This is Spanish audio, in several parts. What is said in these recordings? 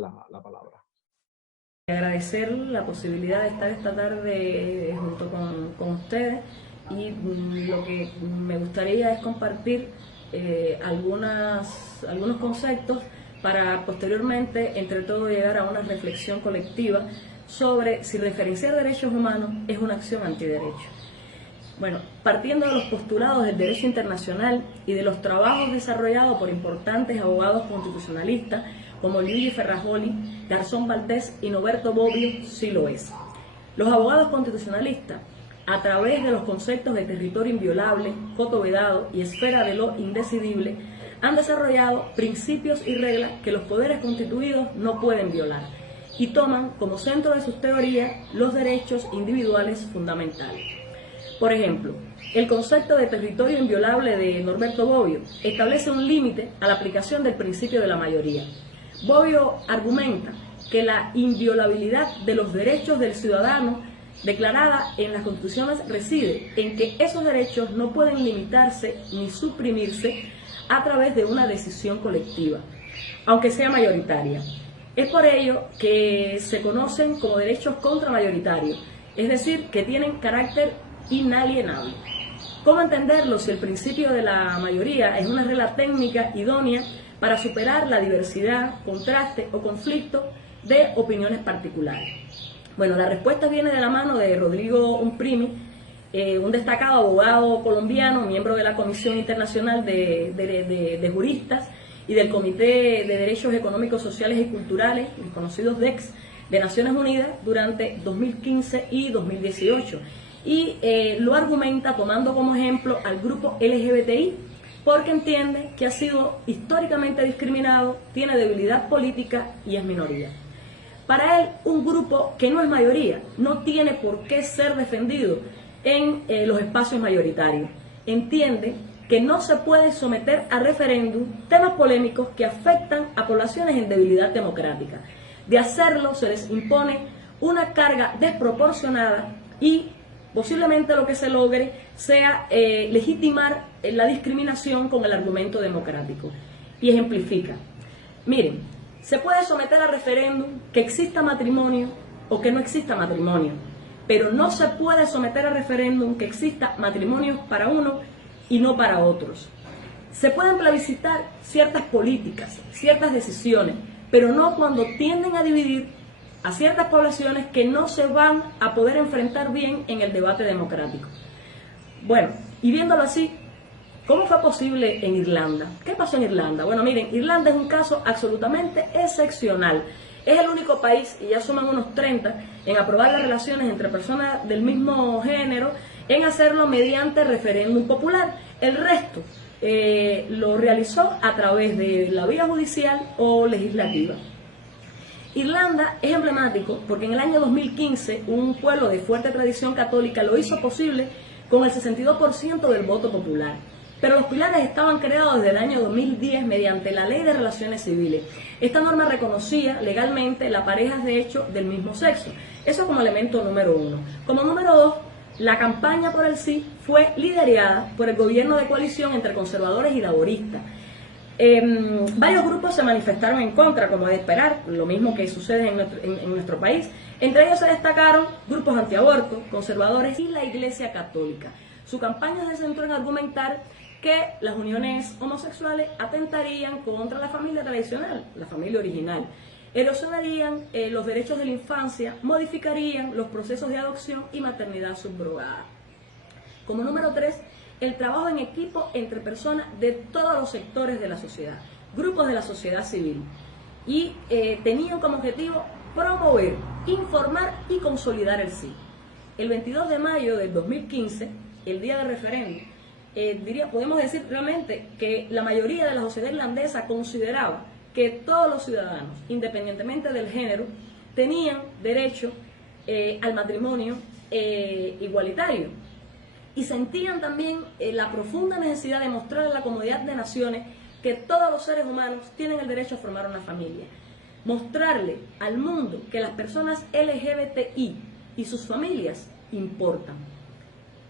la palabra. Agradecer la posibilidad de estar esta tarde junto con ustedes y lo que me gustaría es compartir algunos conceptos para posteriormente entre todos llegar a una reflexión colectiva sobre si referenciar derechos humanos es una acción antiderecho. Bueno, partiendo de los postulados del derecho internacional y de los trabajos desarrollados por importantes abogados constitucionalistas como Luigi Ferrajoli, Garzón Valdés y Noberto Bobbio, sí lo es. Los abogados constitucionalistas, a través de los conceptos de territorio inviolable, coto vedado y esfera de lo indecidible, han desarrollado principios y reglas que los poderes constituidos no pueden violar y toman como centro de sus teorías los derechos individuales fundamentales. Por ejemplo, el concepto de territorio inviolable de Norberto Bobbio establece un límite a la aplicación del principio de la mayoría. Bobbio argumenta que la inviolabilidad de los derechos del ciudadano declarada en las constituciones reside en que esos derechos no pueden limitarse ni suprimirse a través de una decisión colectiva, aunque sea mayoritaria. Es por ello que se conocen como derechos contramayoritarios, es decir, que tienen carácter inalienable. ¿Cómo entenderlo si el principio de la mayoría es una regla técnica idónea para superar la diversidad, contraste o conflicto de opiniones particulares? Bueno, la respuesta viene de la mano de Rodrigo Umprimi, un destacado abogado colombiano, miembro de la Comisión Internacional de Juristas y del Comité de Derechos Económicos, Sociales y Culturales, los conocidos DEX, de Naciones Unidas durante 2015 y 2018. Y lo argumenta tomando como ejemplo al grupo LGBTI, porque entiende que ha sido históricamente discriminado, tiene debilidad política y es minoría. Para él, un grupo que no es mayoría no tiene por qué ser defendido en los espacios mayoritarios. Entiende que no se puede someter a referéndum temas polémicos que afectan a poblaciones en debilidad democrática. De hacerlo, se les impone una carga desproporcionada y posiblemente lo que se logre sea legitimar la discriminación con el argumento democrático. Y ejemplifica. Miren, se puede someter a referéndum que exista matrimonio o que no exista matrimonio, pero no se puede someter a referéndum que exista matrimonio para uno y no para otros. Se pueden plebiscitar ciertas políticas, ciertas decisiones, pero no cuando tienden a dividir a ciertas poblaciones que no se van a poder enfrentar bien en el debate democrático. Bueno, y viéndolo así, ¿cómo fue posible en Irlanda? ¿Qué pasó en Irlanda? Bueno, miren, Irlanda es un caso absolutamente excepcional. Es el único país, y ya suman unos 30, en aprobar las relaciones entre personas del mismo género, en hacerlo mediante referéndum popular. El resto lo realizó a través de la vía judicial o legislativa. Irlanda es emblemático porque en el año 2015 un pueblo de fuerte tradición católica lo hizo posible con el 62% del voto popular. Pero los pilares estaban creados desde el año 2010 mediante la Ley de Relaciones Civiles. Esta norma reconocía legalmente las parejas de hecho del mismo sexo. Eso como elemento número 1. Como número 2, la campaña por el sí fue liderada por el gobierno de coalición entre conservadores y laboristas. Varios grupos se manifestaron en contra, como es de esperar, lo mismo que sucede en nuestro país. Entre ellos se destacaron grupos antiaborto, conservadores y la Iglesia Católica. Su campaña se centró en argumentar que las uniones homosexuales atentarían contra la familia tradicional, la familia original, erosionarían los derechos de la infancia, modificarían los procesos de adopción y maternidad subrogada. Como número 3, el trabajo en equipo entre personas de todos los sectores de la sociedad, grupos de la sociedad civil, y tenían como objetivo promover, informar y consolidar el sí. El 22 de mayo del 2015, el día del referéndum, podemos decir realmente que la mayoría de la sociedad irlandesa consideraba que todos los ciudadanos, independientemente del género, tenían derecho al matrimonio igualitario. Y sentían también la profunda necesidad de mostrar a la comunidad de naciones que todos los seres humanos tienen el derecho a formar una familia. Mostrarle al mundo que las personas LGBTI y sus familias importan.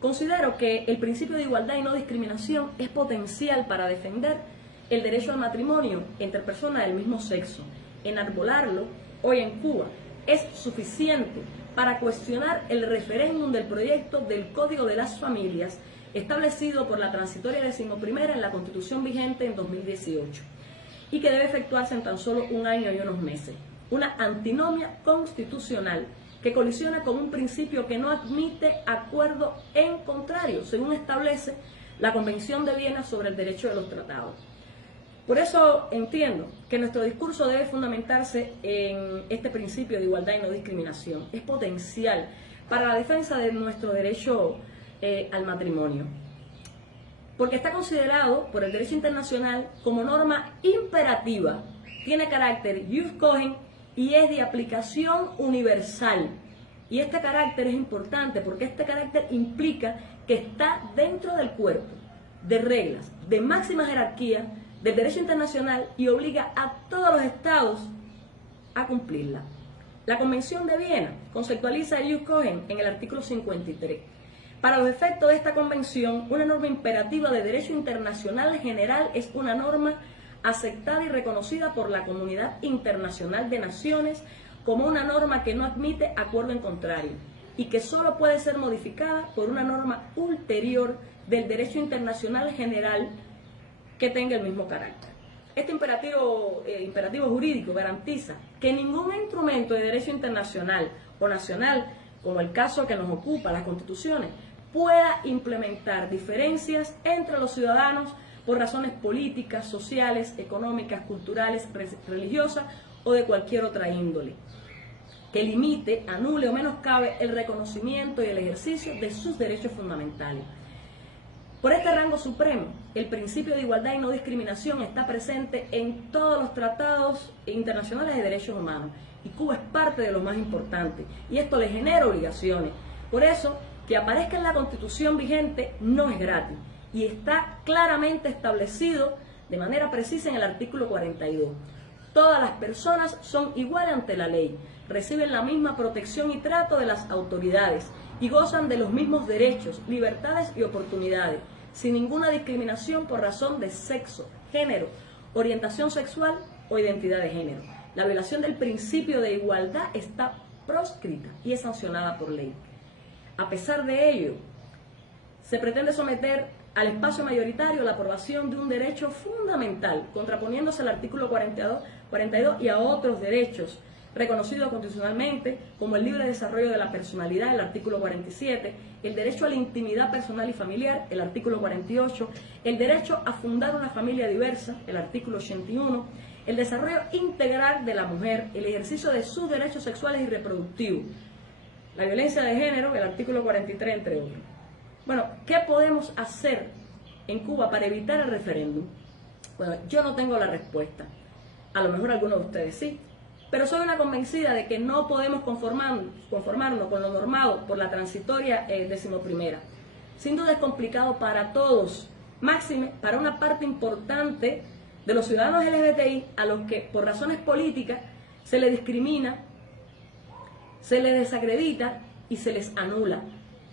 Considero que el principio de igualdad y no discriminación es potencial para defender el derecho al matrimonio entre personas del mismo sexo enarbolarlo hoy en Cuba es suficiente para cuestionar el referéndum del proyecto del Código de las Familias establecido por la transitoria 11ª en la Constitución vigente en 2018 y que debe efectuarse en tan solo un año y unos meses. Una antinomia constitucional que colisiona con un principio que no admite acuerdo en contrario, según establece la Convención de Viena sobre el Derecho de los Tratados. Por eso entiendo que nuestro discurso debe fundamentarse en este principio de igualdad y no discriminación. Es potencial para la defensa de nuestro derecho al matrimonio, porque está considerado por el derecho internacional como norma imperativa, tiene carácter jus cogens y es de aplicación universal. Y este carácter es importante porque este carácter implica que está dentro del cuerpo de reglas de máxima jerarquía del derecho internacional y obliga a todos los estados a cumplirla. La Convención de Viena conceptualiza el jus cogens en el artículo 53. Para los efectos de esta convención, una norma imperativa de derecho internacional general es una norma aceptada y reconocida por la comunidad internacional de naciones como una norma que no admite acuerdo en contrario y que solo puede ser modificada por una norma ulterior del derecho internacional general que tenga el mismo carácter. Este imperativo jurídico garantiza que ningún instrumento de derecho internacional o nacional, como el caso que nos ocupa, las constituciones, pueda implementar diferencias entre los ciudadanos por razones políticas, sociales, económicas, culturales, religiosas o de cualquier otra índole, que limite, anule o menoscabe el reconocimiento y el ejercicio de sus derechos fundamentales. Por este rango supremo, el principio de igualdad y no discriminación está presente en todos los tratados internacionales de derechos humanos y Cuba es parte de los más importantes y esto le genera obligaciones. Por eso, que aparezca en la Constitución vigente no es gratis y está claramente establecido de manera precisa en el artículo 42. Todas las personas son iguales ante la ley, reciben la misma protección y trato de las autoridades y gozan de los mismos derechos, libertades y oportunidades, sin ninguna discriminación por razón de sexo, género, orientación sexual o identidad de género. La violación del principio de igualdad está proscrita y es sancionada por ley. A pesar de ello, se pretende someter al espacio mayoritario la aprobación de un derecho fundamental, contraponiéndose al artículo 42 y a otros derechos reconocidos constitucionalmente, como el libre desarrollo de la personalidad, el artículo 47, el derecho a la intimidad personal y familiar, el artículo 48, el derecho a fundar una familia diversa, el artículo 81, el desarrollo integral de la mujer, el ejercicio de sus derechos sexuales y reproductivos, la violencia de género, el artículo 43, entre otros. Bueno, ¿qué podemos hacer en Cuba para evitar el referéndum? Bueno, yo no tengo la respuesta. A lo mejor algunos de ustedes sí. Pero soy una convencida de que no podemos conformarnos con lo normado por la transitoria 11ª. Sin duda es complicado para todos, máxime para una parte importante de los ciudadanos LGBTI a los que por razones políticas se les discrimina, se les desacredita y se les anula.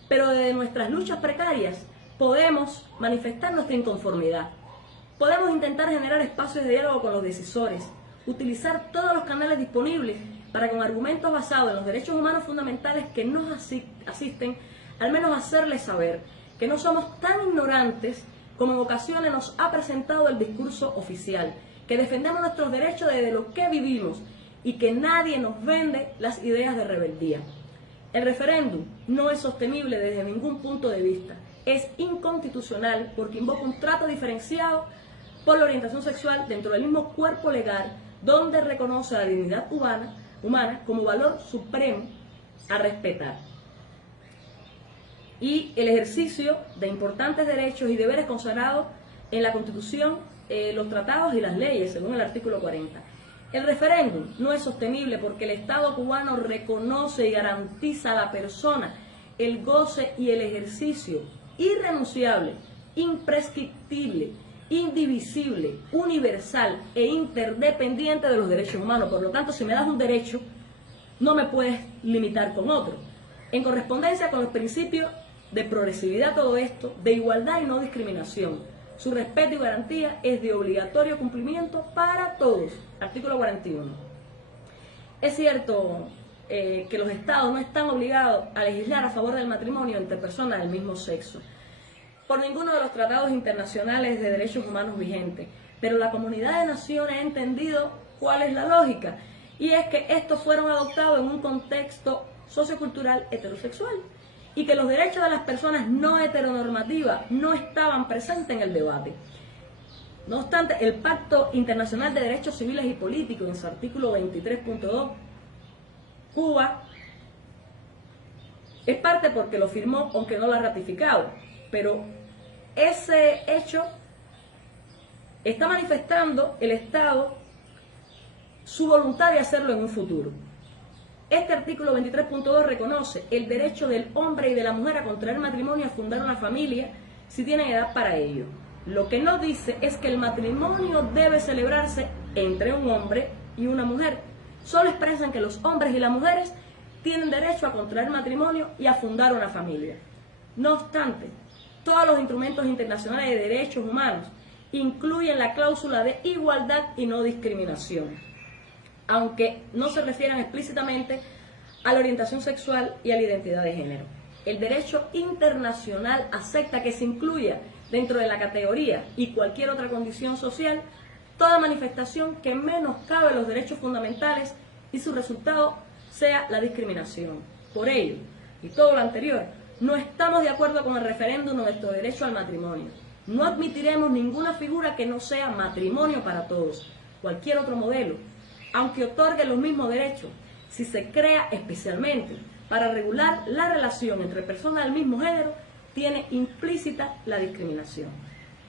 Pero desde nuestras luchas precarias podemos manifestar nuestra inconformidad. Podemos intentar generar espacios de diálogo con los decisores, utilizar todos los canales disponibles para con argumentos basados en los derechos humanos fundamentales que nos asisten, al menos hacerles saber que no somos tan ignorantes como en ocasiones nos ha presentado el discurso oficial, que defendemos nuestros derechos desde lo que vivimos y que nadie nos vende las ideas de rebeldía. El referéndum no es sostenible desde ningún punto de vista, es inconstitucional porque invoca un trato diferenciado por la orientación sexual dentro del mismo cuerpo legal, donde reconoce la dignidad humana como valor supremo a respetar. Y el ejercicio de importantes derechos y deberes consagrados en la Constitución, los tratados y las leyes, según el artículo 40. El referéndum no es sostenible porque el Estado cubano reconoce y garantiza a la persona el goce y el ejercicio irrenunciable, imprescriptible, indivisible, universal e interdependiente de los derechos humanos. Por lo tanto, si me das un derecho, no me puedes limitar con otro. En correspondencia con los principios de progresividad, todo esto, de igualdad y no discriminación. Su respeto y garantía es de obligatorio cumplimiento para todos. Artículo 41. Es cierto que los estados no están obligados a legislar a favor del matrimonio entre personas del mismo sexo, por ninguno de los tratados internacionales de derechos humanos vigentes, pero la comunidad de naciones ha entendido cuál es la lógica, y es que estos fueron adoptados en un contexto sociocultural heterosexual, y que los derechos de las personas no heteronormativas no estaban presentes en el debate. No obstante, el Pacto Internacional de Derechos Civiles y Políticos, en su artículo 23.2, Cuba es parte porque lo firmó, aunque no lo ha ratificado, pero ese hecho está manifestando el Estado su voluntad de hacerlo en un futuro. Este artículo 23.2 reconoce el derecho del hombre y de la mujer a contraer matrimonio y a fundar una familia si tienen edad para ello. Lo que no dice es que el matrimonio debe celebrarse entre un hombre y una mujer. Solo expresan que los hombres y las mujeres tienen derecho a contraer matrimonio y a fundar una familia. No obstante, todos los instrumentos internacionales de derechos humanos incluyen la cláusula de igualdad y no discriminación, aunque no se refieran explícitamente a la orientación sexual y a la identidad de género. El derecho internacional acepta que se incluya dentro de la categoría y cualquier otra condición social toda manifestación que menoscabe los derechos fundamentales y su resultado sea la discriminación. Por ello, y todo lo anterior, no estamos de acuerdo con el referéndum de nuestro derecho al matrimonio. No admitiremos ninguna figura que no sea matrimonio para todos, cualquier otro modelo, aunque otorgue los mismos derechos, si se crea especialmente para regular la relación entre personas del mismo género, tiene implícita la discriminación.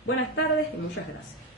Buenas tardes y muchas gracias.